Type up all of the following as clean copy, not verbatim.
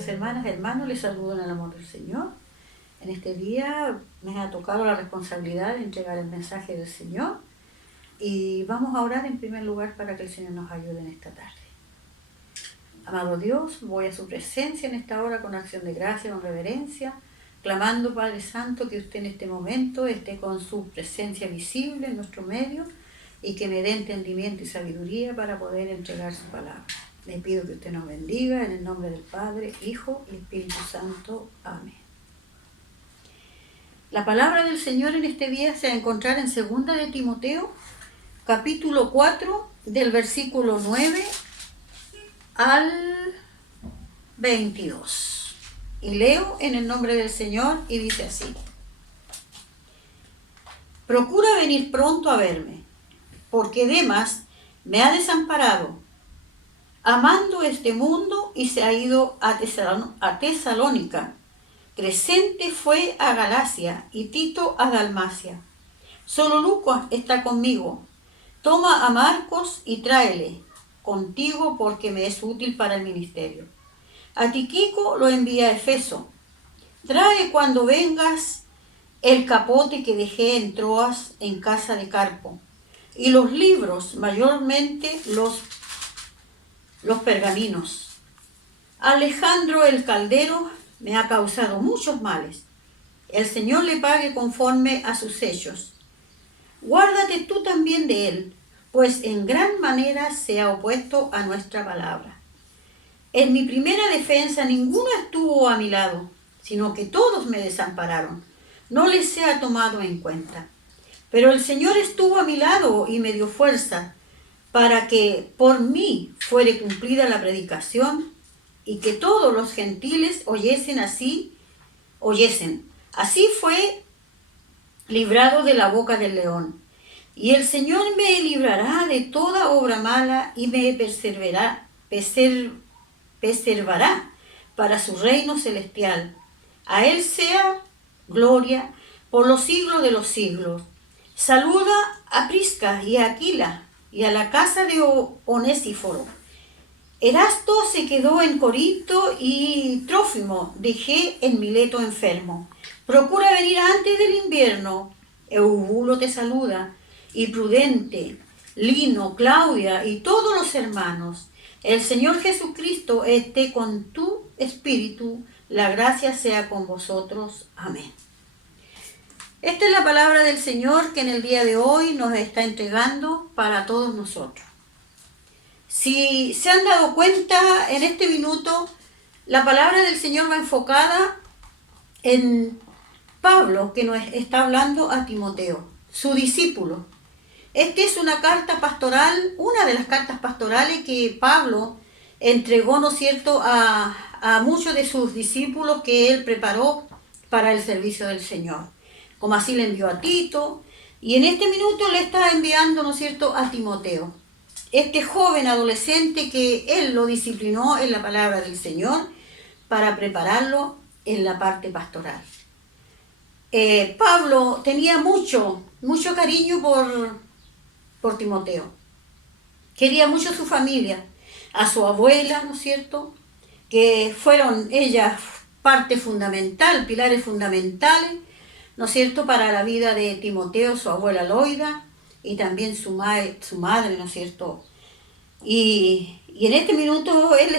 queridas hermanas, hermanos, les saludo en el amor del Señor. En este día me ha tocado la responsabilidad de entregar el mensaje del Señor y vamos a orar en primer lugar para que el Señor nos ayude en esta tarde. Amado Dios, voy a su presencia en esta hora con acción de gracia, con reverencia, clamando, Padre Santo, que usted en este momento esté con su presencia visible en nuestro medio y que me dé entendimiento y sabiduría para poder entregar su palabra. Le pido que usted nos bendiga en el nombre del Padre, Hijo y Espíritu Santo. Amén. La palabra del Señor en este día se va a encontrar en 2 de Timoteo, capítulo 4, del versículo 9 al 22. Y leo en el nombre del Señor y dice así: Procura venir pronto a verme, porque Demas me ha desamparado, amando este mundo, y se ha ido a Tesalónica. Crescente fue a Galacia y Tito a Dalmacia. Solo Lucas está conmigo. Toma a Marcos y tráele contigo, porque me es útil para el ministerio. A Tíquico lo envía a Efeso. Trae cuando vengas el capote que dejé en Troas en casa de Carpo, y los libros, mayormente los pergaminos. Alejandro el Caldero me ha causado muchos males. El Señor le pague conforme a sus hechos. Guárdate tú también de él, pues en gran manera se ha opuesto a nuestra palabra. En mi primera defensa ninguno estuvo a mi lado, sino que todos me desampararon. No les se ha tomado en cuenta. Pero el Señor estuvo a mi lado y me dio fuerza para que por mí fuere cumplida la predicación y que todos los gentiles oyesen. Así fue librado de la boca del león. Y el Señor me librará de toda obra mala y me preservará para su reino celestial. A Él sea gloria por los siglos de los siglos. Saluda a Prisca y a Aquila y a la casa de Onesíforo. Erasto se quedó en Corinto y Trófimo dejé en Mileto enfermo. Procura venir antes del invierno. Eubulo te saluda, y Prudente, Lino, Claudia y todos los hermanos. El Señor Jesucristo esté con tu espíritu. La gracia sea con vosotros. Amén. Esta es la palabra del Señor que en el día de hoy nos está entregando para todos nosotros. Si se han dado cuenta, en este minuto, la palabra del Señor va enfocada en Pablo, que nos está hablando a Timoteo, su discípulo. Esta es una carta pastoral, una de las cartas pastorales que Pablo entregó, ¿no es cierto?, a muchos de sus discípulos que él preparó para el servicio del Señor. Como así le envió a Tito, y en este minuto le está enviando, ¿no es cierto?, a Timoteo. Este joven adolescente que él lo disciplinó en la palabra del Señor para prepararlo en la parte pastoral. Pablo tenía mucho cariño por Timoteo. Quería mucho a su familia, a su abuela, ¿no es cierto?, que fueron ellas parte fundamental, pilares fundamentales, ¿no es cierto?, para la vida de Timoteo, su abuela Loida, y también su madre, ¿no es cierto? Y en este minuto él le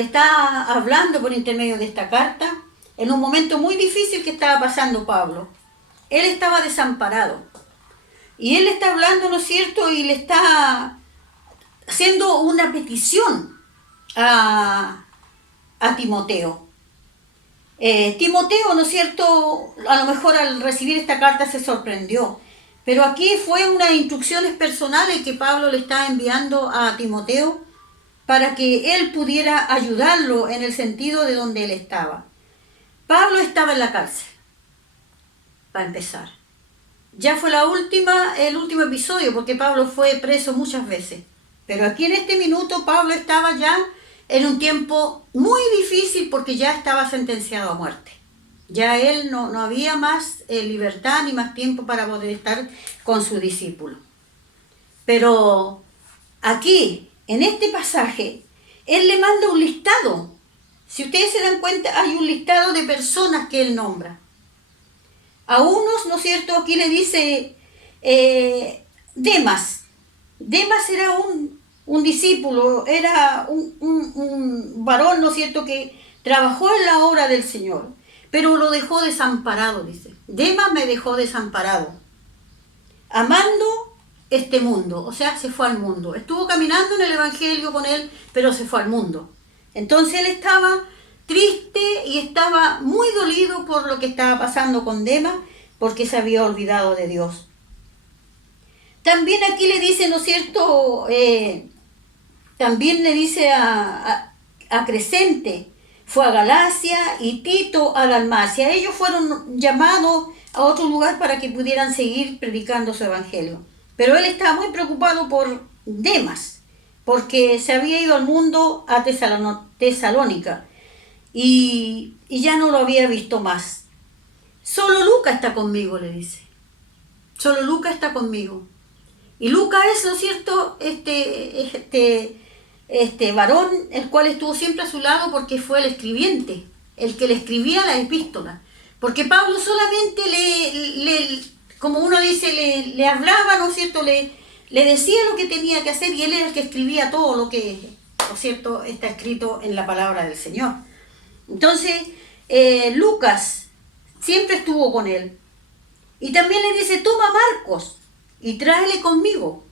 está hablando por intermedio de esta carta, en un momento muy difícil que estaba pasando Pablo. Él estaba desamparado. Y él le está hablando, ¿no es cierto?, y le está haciendo una petición a Timoteo. Timoteo, ¿no es cierto?, a lo mejor al recibir esta carta se sorprendió, pero aquí fue unas instrucciones personales que Pablo le está enviando a Timoteo para que él pudiera ayudarlo en el sentido de donde él estaba. Pablo estaba en la cárcel, para empezar. Ya fue el último episodio, porque Pablo fue preso muchas veces, pero aquí en este minuto Pablo estaba ya en un tiempo muy difícil porque ya estaba sentenciado a muerte. Ya él no había más libertad ni más tiempo para poder estar con su discípulo. Pero aquí, en este pasaje, Él le manda un listado. Si ustedes se dan cuenta, hay un listado de personas que él nombra. A unos, ¿no es cierto?, aquí le dice Demas. Demas era un discípulo, era un varón, ¿no es cierto?, que trabajó en la obra del Señor, pero lo dejó desamparado, dice. Demas me dejó desamparado, amando este mundo, o sea, se fue al mundo. Estuvo caminando en el Evangelio con él, pero se fue al mundo. Entonces él estaba triste y estaba muy dolido por lo que estaba pasando con Demas, porque se había olvidado de Dios. También aquí le dice, ¿no es cierto?, también le dice a Crescente, fue a Galacia, y Tito a Dalmacia. Ellos fueron llamados a otro lugar para que pudieran seguir predicando su evangelio. Pero él estaba muy preocupado por Demas, porque se había ido al mundo a Tesalónica y ya no lo había visto más. Solo Lucas está conmigo, le dice. Solo Lucas está conmigo. Y Lucas es, ¿no es cierto?, este varón, el cual estuvo siempre a su lado porque fue el escribiente, el que le escribía las epístolas. Porque Pablo solamente como uno dice, le hablaba, ¿no es cierto?, le decía lo que tenía que hacer, y él era el que escribía todo lo que, ¿no es cierto?, está escrito en la palabra del Señor. Entonces, Lucas siempre estuvo con él. Y también le dice, toma Marcos y tráele conmigo,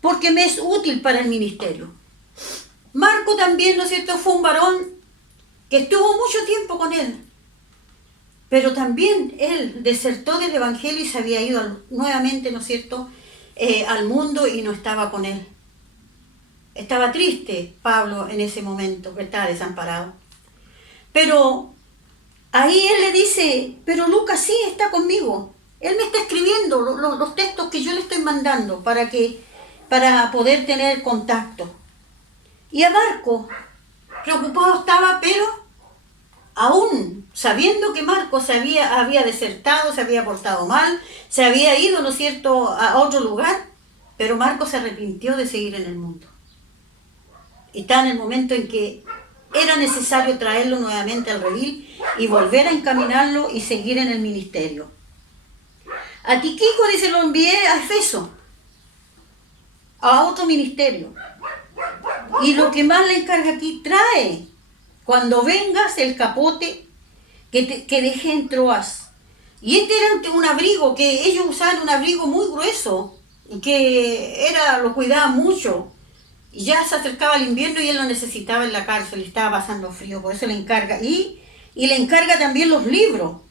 porque me es útil para el ministerio. Marco también, ¿no es cierto?, fue un varón que estuvo mucho tiempo con él, pero también él desertó del evangelio y se había ido nuevamente, ¿no es cierto?, al mundo, y no estaba con él. Estaba triste Pablo en ese momento, que estaba desamparado. Pero ahí él le dice, pero Lucas sí está conmigo. Él me está escribiendo los textos que yo le estoy mandando para poder tener contacto. Y a Marco, preocupado estaba, pero aún sabiendo que Marco había desertado, se había portado mal, se había ido, ¿no es cierto?, a otro lugar, pero Marco se arrepintió de seguir en el mundo. Y está en el momento en que era necesario traerlo nuevamente al redil y volver a encaminarlo y seguir en el ministerio. A Tíquico, dice, lo envié a Efeso, a otro ministerio. Y lo que más le encarga aquí, trae, cuando vengas, el capote que dejé en Troas. Y este era un abrigo, que ellos usaban un abrigo muy grueso, que lo cuidaban mucho. Y ya se acercaba el invierno y él lo necesitaba en la cárcel, estaba pasando frío, por eso le encarga. Y le encarga también los libros,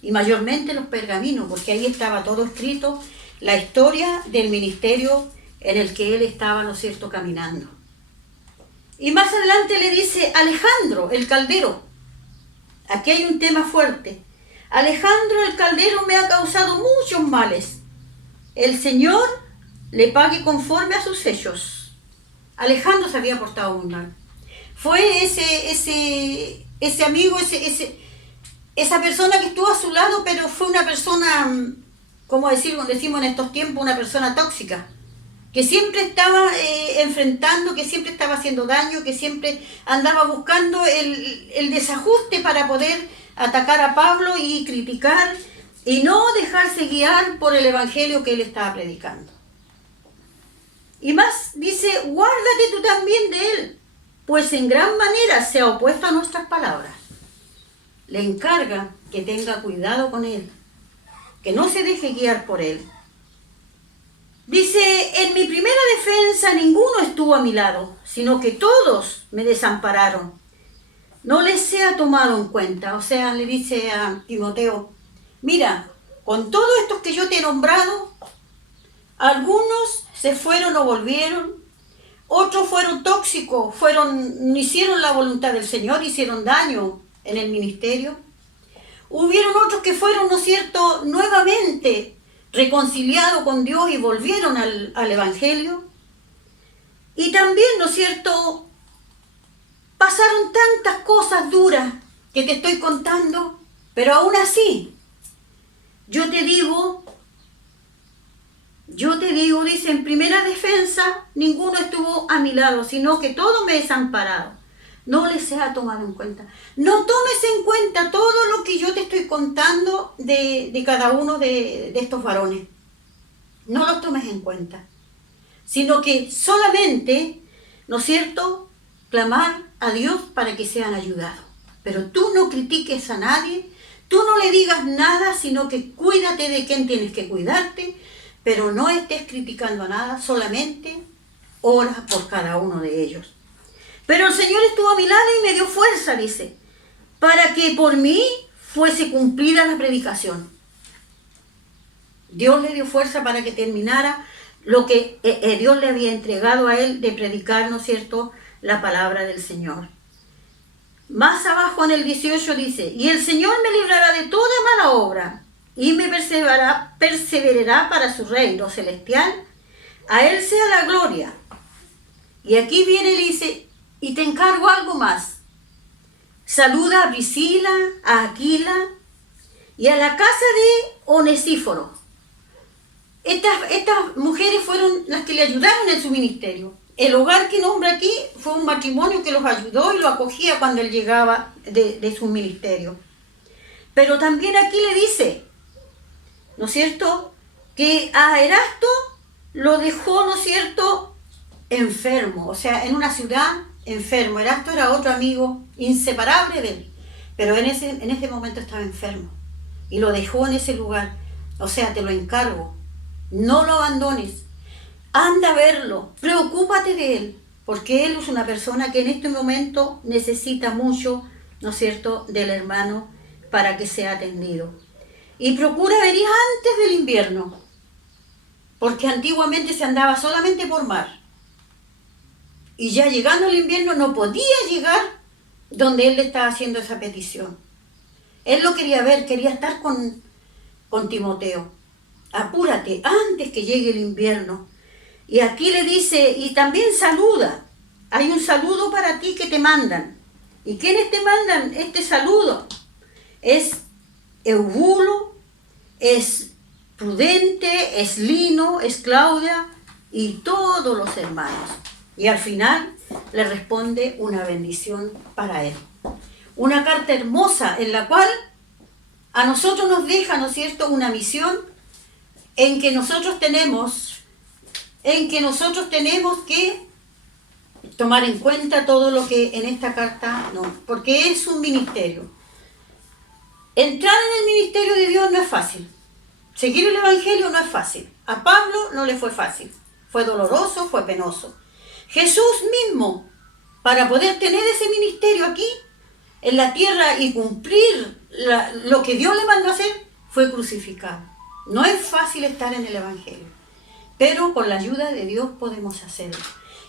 y mayormente los pergaminos, porque ahí estaba todo escrito, la historia del ministerio en el que él estaba, ¿no es cierto?, caminando. Y más adelante le dice Alejandro, el caldero. Aquí hay un tema fuerte. Alejandro, el caldero, me ha causado muchos males. El Señor le pague conforme a sus hechos. Alejandro se había portado muy mal. Fue ese amigo, esa persona que estuvo a su lado, pero fue una persona, como decimos en estos tiempos, una persona tóxica, que siempre estaba enfrentando, que siempre estaba haciendo daño, que siempre andaba buscando el desajuste para poder atacar a Pablo y criticar, y no dejarse guiar por el evangelio que él estaba predicando. Y más dice, guárdate tú también de él, pues en gran manera se ha opuesto a nuestras palabras. Le encarga que tenga cuidado con él, que no se deje guiar por él. Dice, en mi primera defensa ninguno estuvo a mi lado, sino que todos me desampararon. No les sea tomado en cuenta. O sea, le dice a Timoteo, mira, con todos estos que yo te he nombrado, algunos se fueron o volvieron, otros fueron tóxicos, no hicieron la voluntad del Señor, hicieron daño en el ministerio. Hubieron otros que fueron, ¿no es cierto?, nuevamente reconciliados con Dios y volvieron al Evangelio. Y también, ¿no es cierto?, pasaron tantas cosas duras que te estoy contando, pero aún así, yo te digo, yo te digo, dice, en primera defensa, ninguno estuvo a mi lado, sino que todos me desampararon. No les sea tomado en cuenta. No tomes en cuenta todo lo que yo te estoy contando de cada uno de estos varones. No los tomes en cuenta. Sino que solamente, ¿no es cierto?, clamar a Dios para que sean ayudados. Pero tú no critiques a nadie, tú no le digas nada, sino que cuídate de quién tienes que cuidarte, pero no estés criticando a nada, solamente ora por cada uno de ellos. Pero el Señor estuvo a mi lado y me dio fuerza, dice, para que por mí fuese cumplida la predicación. Dios le dio fuerza para que terminara lo que Dios le había entregado a él de predicar, ¿no es cierto?, la palabra del Señor. Más abajo en el 18 dice, y el Señor me librará de toda mala obra y me perseverará para su reino celestial. A él sea la gloria. Y aquí viene y dice, y te encargo algo más. Saluda a Priscila, a Aquila y a la casa de Onesíforo. Estas mujeres fueron las que le ayudaron en su ministerio. El hogar que nombra aquí fue un matrimonio que los ayudó y lo acogía cuando él llegaba de su ministerio. Pero también aquí le dice, ¿no es cierto?, que a Erasto lo dejó, ¿no es cierto?, enfermo, o sea, en una ciudad enfermo. Erasto era otro amigo inseparable de él, pero en ese momento estaba enfermo y lo dejó en ese lugar. O sea, te lo encargo, no lo abandones, anda a verlo, preocúpate de él, porque él es una persona que en este momento necesita mucho, ¿no es cierto?, del hermano para que sea atendido. Y procura venir antes del invierno, porque antiguamente se andaba solamente por mar. Y ya llegando el invierno no podía llegar donde él le estaba haciendo esa petición. Él lo quería ver, quería estar con Timoteo. Apúrate antes que llegue el invierno. Y aquí le dice, y también saluda. Hay un saludo para ti que te mandan. ¿Y quiénes te mandan este saludo? Es Eubulo, es Prudente, es Lino, es Claudia y todos los hermanos. Y al final le responde una bendición para él. Una carta hermosa en la cual a nosotros nos deja, ¿no es cierto?, una misión en que nosotros tenemos que tomar en cuenta todo lo que en esta carta, no, porque es un ministerio. Entrar en el ministerio de Dios no es fácil. Seguir el Evangelio no es fácil. A Pablo no le fue fácil. Fue doloroso, fue penoso. Jesús mismo, para poder tener ese ministerio aquí, en la tierra, y cumplir lo que Dios le mandó a hacer, fue crucificado. No es fácil estar en el Evangelio, pero con la ayuda de Dios podemos hacerlo.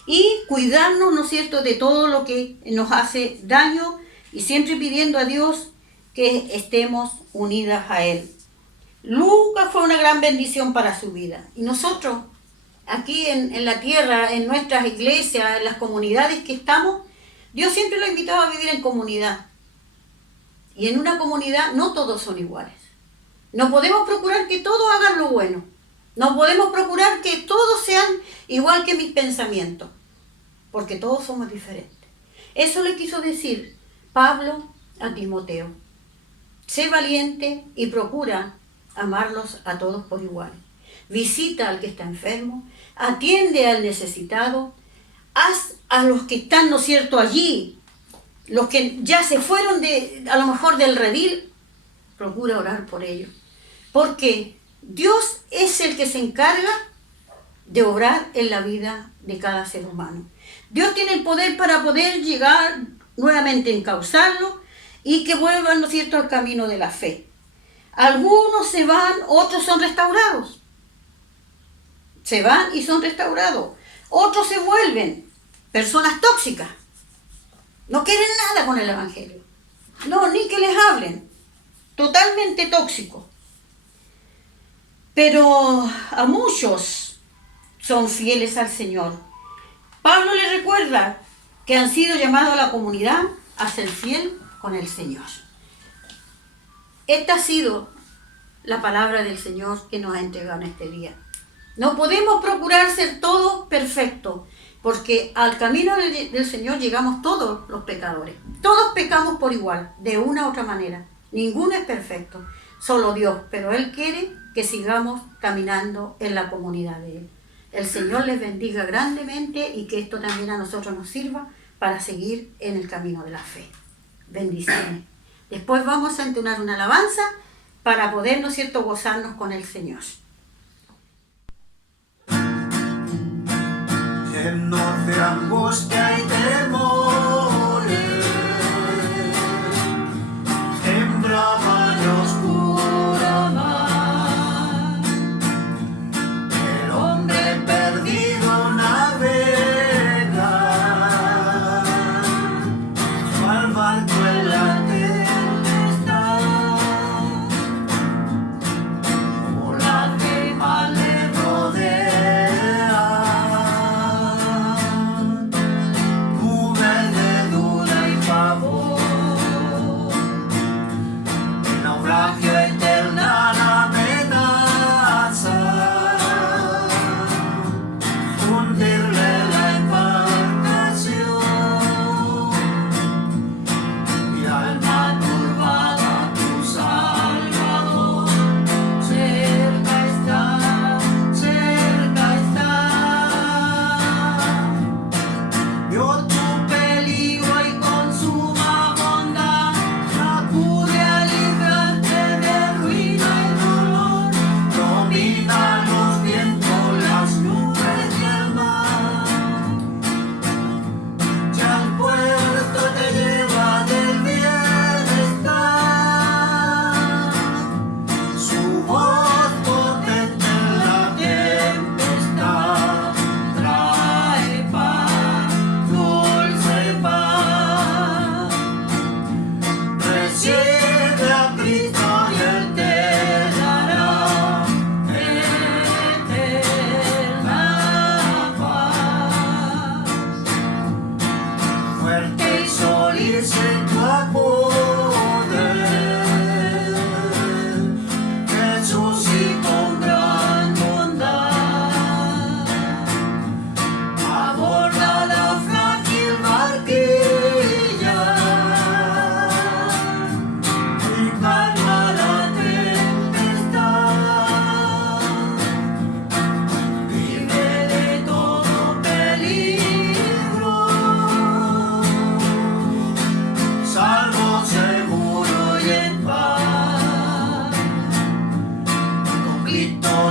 Y cuidarnos, ¿no es cierto?, de todo lo que nos hace daño, y siempre pidiendo a Dios que estemos unidas a Él. Lucas fue una gran bendición para su vida. Y nosotros, aquí en la tierra, en nuestras iglesias, en las comunidades que estamos, Dios siempre lo ha invitado a vivir en comunidad. Y en una comunidad no todos son iguales. No podemos procurar que todos hagan lo bueno. No podemos procurar que todos sean igual que mis pensamientos, porque todos somos diferentes. Eso le quiso decir Pablo a Timoteo. Sé valiente y procura amarlos a todos por igual. Visita al que está enfermo, atiende al necesitado, haz a los que están, ¿no es cierto?, allí, los que ya se fueron a lo mejor del redil, procura orar por ellos. Porque Dios es el que se encarga de obrar en la vida de cada ser humano. Dios tiene el poder para poder llegar nuevamente a encauzarlo y que vuelvan, ¿no es cierto?, al camino de la fe. Algunos se van, otros son restaurados. Se van y son restaurados. Otros se vuelven personas tóxicas. No quieren nada con el Evangelio. No, ni que les hablen. Totalmente tóxicos. Pero a muchos son fieles al Señor. Pablo les recuerda que han sido llamados a la comunidad a ser fiel con el Señor. Esta ha sido la palabra del Señor que nos ha entregado en este día. No podemos procurar ser todos perfectos, porque al camino del Señor llegamos todos los pecadores. Todos pecamos por igual, de una u otra manera. Ninguno es perfecto, solo Dios, pero Él quiere que sigamos caminando en la comunidad de Él. El Señor les bendiga grandemente y que esto también a nosotros nos sirva para seguir en el camino de la fe. Bendiciones. Después vamos a entonar una alabanza para poder, ¿no es cierto?, gozarnos con el Señor. Llenos de angustia y temores, en brava y oscura mar, el hombre perdido navega, cual barco en la tempestad, como la que mal le rodea.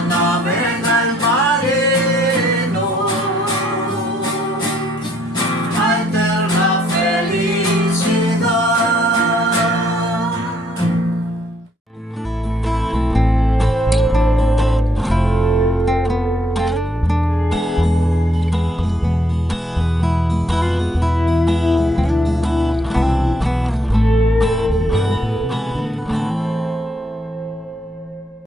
Navega